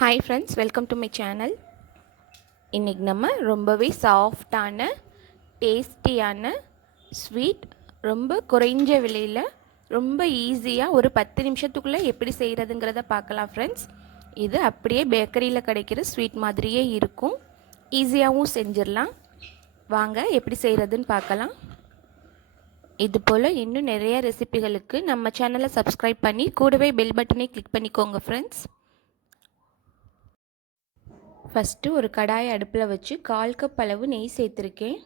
Hi friends, welcome to my channel. இன்றைக்கி நம்ம ரொம்பவே சாஃப்டான டேஸ்டியான ஸ்வீட் ரொம்ப குறைஞ்ச விலையில் ரொம்ப ஈஸியாக ஒரு 10 நிமிஷத்துக்குள்ளே எப்படி செய்கிறதுங்கிறத பார்க்கலாம் ஃப்ரெண்ட்ஸ். இது அப்படியே பேக்கரியில் கிடைக்கிற ஸ்வீட் மாதிரியே இருக்கும், ஈஸியாகவும் செஞ்சிடலாம். வாங்க எப்படி செய்கிறதுன்னு பார்க்கலாம். இது போல் இன்னும் நிறைய ரெசிபிகளுக்கு நம்ம சேனலை சப்ஸ்கிரைப் பண்ணி கூடவே பெல் பட்டனை கிளிக் பண்ணிக்கோங்க ஃப்ரெண்ட்ஸ். ஃபஸ்ட்டு ஒரு கடாயை அடுப்பில் வச்சு 1/4 கப் அளவு நெய் சேர்த்துருக்கேன்.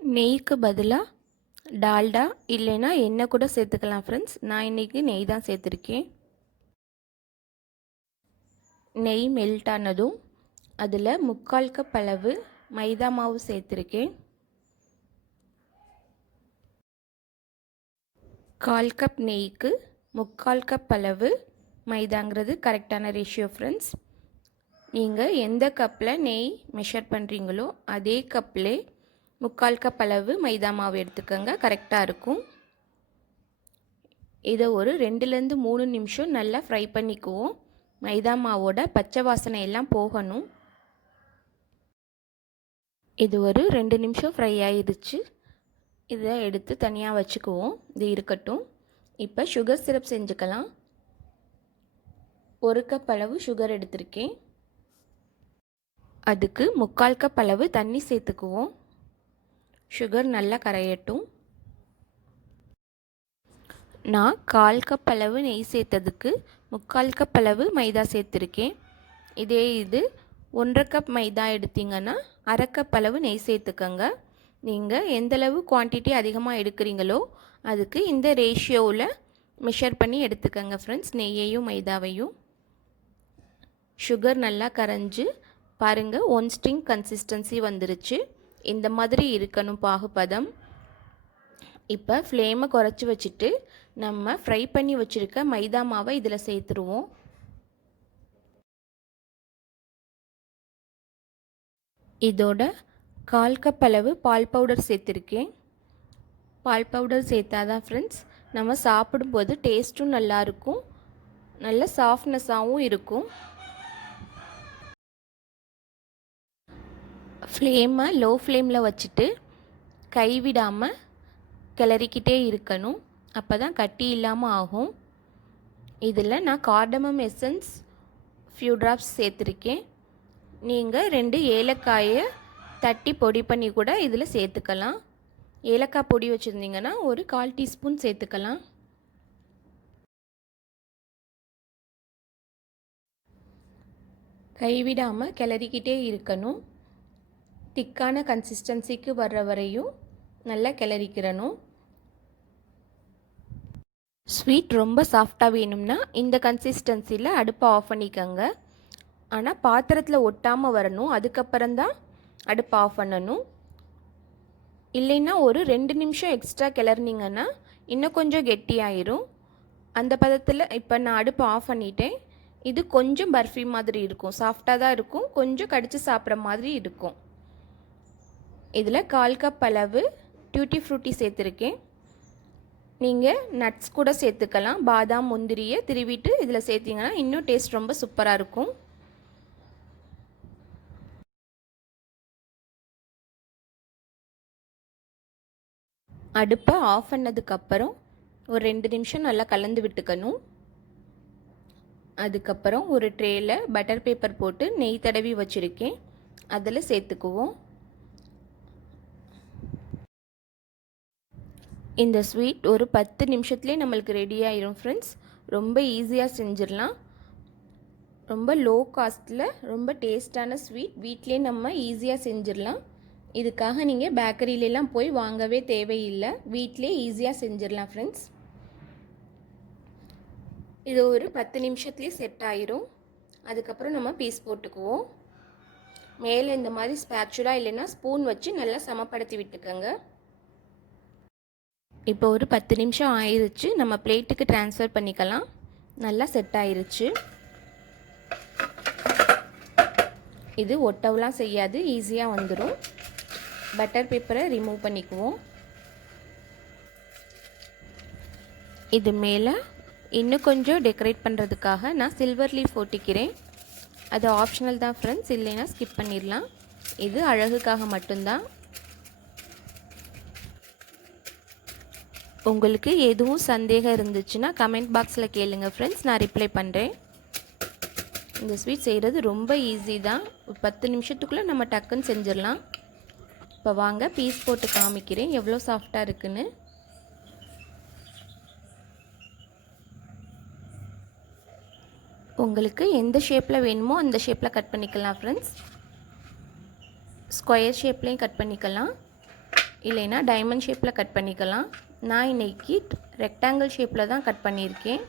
நெய்க்கு பதிலாக டால்டா இல்லைன்னா எண்ணெய் கூட சேர்த்துக்கலாம் ஃப்ரெண்ட்ஸ். நான் இன்றைக்கி நெய் தான் சேர்த்துருக்கேன். நெய் மெல்ட் ஆனதும் அதில் 3/4 கப் அளவு மைதா மாவு சேர்த்துருக்கேன். 1/4 கப் நெய்க்கு 3/4 கப் அளவு மைதாங்கிறது கரெக்டான ரேஷியோ ஃப்ரெண்ட்ஸ். நீங்கள் எந்த கப்பில் நெய் மெஷர் பண்ணுறீங்களோ அதே கப்பில் 3/4 கப் அளவு மைதா மாவு எடுத்துக்கோங்க, கரெக்டாக இருக்கும். இதை ஒரு 2-3 நிமிஷம் நல்லா ஃப்ரை பண்ணிக்குவோம். மைதா மாவோட பச்சை வாசனை எல்லாம் போகணும். இது ஒரு 2 நிமிஷம் ஃப்ரை ஆயிடுச்சு. இதை எடுத்து தனியாக வச்சுக்குவோம், இது இருக்கட்டும். இப்போ சுகர் சிரப் செஞ்சுக்கலாம். 1 கப் அளவு சுகர் எடுத்திருக்கேன். அதுக்கு 3/4 கப் அளவு தண்ணி சேர்த்துக்குவோம். சுகர் நல்லா கரையட்டும். நான் 1/4 கப் அளவு நெய் சேர்த்ததுக்கு 3/4 கப் அளவு மைதா சேர்த்துருக்கேன். இது 1/2 கப் மைதா எடுத்திங்கன்னா 1/2 கப் அளவு நெய் சேர்த்துக்கோங்க. நீங்கள் எந்தளவு குவான்டிட்டி அதிகமாக எடுக்கிறீங்களோ அதுக்கு இந்த ரேஷியோவில் மெஷர் பண்ணி எடுத்துக்கோங்க ஃப்ரெண்ட்ஸ், நெய்யையும் மைதாவையும். சுகர் நல்லா கரைஞ்சி பாருங்கள், 1 ஸ்ட்ரிங் கன்சிஸ்டன்சி வந்துருச்சு. இந்த மாதிரி இருக்கணும் பாகுபதம். இப்போ ஃப்ளேமை குறைச்சி வச்சுட்டு நம்ம ஃப்ரை பண்ணி வச்சுருக்க மைதா மாவை இதில் சேர்த்துருவோம். இதோட 1/4 கப் அளவு பால் பவுடர் சேர்த்துருக்கேன். பால் பவுடர் சேர்த்தாதான் ஃப்ரெண்ட்ஸ் நம்ம சாப்பிடும்போது டேஸ்ட்டும் நல்லாயிருக்கும், நல்ல சாஃப்ட்னஸாகவும் இருக்கும். ஃப்ளேமை லோ ஃப்ளேமில் வச்சுட்டு கைவிடாமல் கிளறிக்கிட்டே இருக்கணும், அப்போ தான் கட்டி இல்லாமல் ஆகும். இதில் நான் கார்டமம் எசன்ஸ் ஃபியூ ட்ராப்ஸ் சேர்த்துருக்கேன். நீங்கள் 2 ஏலக்காயை தட்டி பொடி பண்ணி கூட இதில் சேர்த்துக்கலாம். ஏலக்காய் பொடி வச்சுருந்தீங்கன்னா ஒரு 1/4 டீஸ்பூன் சேர்த்துக்கலாம். கைவிடாமல் கிளறிக்கிட்டே இருக்கணும். திக்கான கன்சிஸ்டன்சிக்கு வர்ற வரையும் நல்லா கிளறிக்கிறணும். ஸ்வீட் ரொம்ப சாஃப்டாக வேணும்னா இந்த கன்சிஸ்டன்சியில் அடுப்பை ஆஃப் பண்ணிக்கோங்க. ஆனால் பாத்திரத்தில் ஒட்டாமல் வரணும், அதுக்கப்புறம்தான் அடுப்பை ஆஃப் பண்ணணும். இல்லைன்னா ஒரு 2 நிமிஷம் எக்ஸ்ட்ரா கிளறினீங்கன்னா இன்னும் கொஞ்சம் கெட்டியாயிரும். அந்த பதத்தில் இப்போ நான் அடுப்பை ஆஃப் பண்ணிட்டேன். இது கொஞ்சம் பர்ஃபி மாதிரி இருக்கும், சாஃப்டாக தான் இருக்கும், கொஞ்சம் கடித்து சாப்பிட்ற மாதிரி இருக்கும். இதில் 1/4 கப் அளவு டியூட்டி ஃப்ரூட்டி சேர்த்துருக்கேன். நீங்கள் நட்ஸ் கூட சேர்த்துக்கலாம். பாதாம் முந்திரியை திருவிட்டு இதில் சேர்த்திங்கன்னா இன்னும் டேஸ்ட் ரொம்ப சூப்பராக இருக்கும். அடுப்பை ஆஃப் பண்ணதுக்கப்புறம் ஒரு 2 நிமிஷம் நல்லா கலந்து விட்டுக்கணும். அதுக்கப்புறம் ஒரு ட்ரேயில் பட்டர் பேப்பர் போட்டு நெய் தடவி வச்சுருக்கேன், அதில் சேர்த்துக்குவோம். இந்த ஸ்வீட் ஒரு 10 நிமிஷத்துலேயே நம்மளுக்கு ரெடி ஆயிரும் ஃப்ரெண்ட்ஸ். ரொம்ப ஈஸியாக செஞ்சிடலாம். ரொம்ப லோ காஸ்ட்டில் ரொம்ப டேஸ்டான ஸ்வீட் வீட்டிலே நம்ம ஈஸியாக செஞ்சிடலாம். இதுக்காக நீங்கள் பேக்கரியிலலாம் போய் வாங்கவே தேவையில்லை, வீட்டிலே ஈஸியாக செஞ்சிடலாம் ஃப்ரெண்ட்ஸ். இது ஒரு 10 நிமிஷத்துலேயே செட் ஆயிரும். அதுக்கப்புறம் நம்ம பீஸ் போட்டுக்குவோம். மேலே இந்த மாதிரி ஸ்பேச்சுலா இல்லைன்னா ஸ்பூன் வச்சு நல்லா சமப்படுத்தி விட்டுக்கோங்க. இப்போ ஒரு 10 நிமிஷம் ஆயிடுச்சு, நம்ம பிளேட்டுக்கு ட்ரான்ஸ்ஃபர் பண்ணிக்கலாம். நல்லா செட் ஆயிருச்சு. இது ஒட்டவெலாம் செய்யாது, ஈஸியாக வந்துடும். பட்டர் பேப்பரை ரிமூவ் பண்ணிக்குவோம். இது மேலே இன்னும் கொஞ்சம் டெக்கரேட் பண்ணுறதுக்காக நான் சில்வர் லீஃப் ஒட்டிக்கிறேன். அது ஆப்ஷனல் தான் ஃப்ரெண்ட்ஸ், இல்லைன்னா ஸ்கிப் பண்ணிடலாம். இது அழகுக்காக மட்டும்தான். உங்களுக்கு எதுவும் சந்தேகம் இருந்துச்சுன்னா கமெண்ட் பாக்ஸில் கேளுங்க ஃப்ரெண்ட்ஸ், நான் ரிப்ளை பண்ணுறேன். இந்த ஸ்வீட் செய்கிறது ரொம்ப ஈஸி தான். 10 நிமிஷத்துக்குள்ளே நம்ம டக்குன்னு செஞ்சிடலாம். இப்போ வாங்க பீஸ் போட்டு காமிக்கிறேன் எவ்வளோ சாஃப்டாக இருக்குன்னு. உங்களுக்கு எந்த ஷேப்பில் வேணுமோ அந்த ஷேப்பில் கட் பண்ணிக்கலாம் ஃப்ரெண்ட்ஸ். ஸ்கொயர் ஷேப்லேயும் கட் பண்ணிக்கலாம், இல்லைன்னா டைமண்ட் ஷேப்பில் கட் பண்ணிக்கலாம். நான் இன்றைக்கி ரெக்டாங்கிள் ஷேப்பில் தான் கட் பண்ணியிருக்கேன்.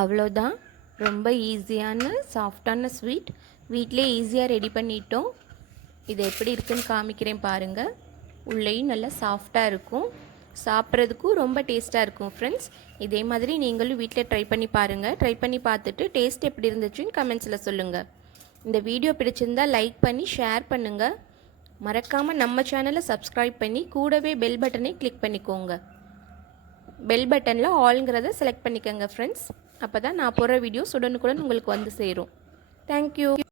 அவ்வளோதான், ரொம்ப ஈஸியான சாஃப்டான ஸ்வீட் வீட்டிலே ஈஸியாக ரெடி பண்ணிட்டோம். இது எப்படி இருக்குன்னு காமிக்கிறேன் பாருங்கள். உள்ளேயும் நல்லா சாஃப்டாக இருக்கும், சாப்பிட்றதுக்கும் ரொம்ப டேஸ்ட்டாக இருக்கும் ஃப்ரெண்ட்ஸ். இதே மாதிரி நீங்களும் வீட்டில் ட்ரை பண்ணி பாருங்கள். ட்ரை பண்ணி பார்த்துட்டு டேஸ்ட் எப்படி இருந்துச்சுன்னு கமெண்ட்ஸில் சொல்லுங்கள். இந்த வீடியோ பிடிச்சிருந்தால் லைக் பண்ணி ஷேர் பண்ணுங்கள். மறக்காமல் நம்ம சேனலை சப்ஸ்கிரைப் பண்ணி கூடவே பெல் பட்டனை கிளிக் பண்ணிக்கோங்க. பெல் பட்டனில் ஆல்ங்கிறத செலக்ட் பண்ணிக்கோங்க ஃப்ரெண்ட்ஸ். அப்போ தான் நான் போடுற வீடியோஸ் உடனுக்குடன் உங்களுக்கு வந்து சேரும். தேங்க்யூ.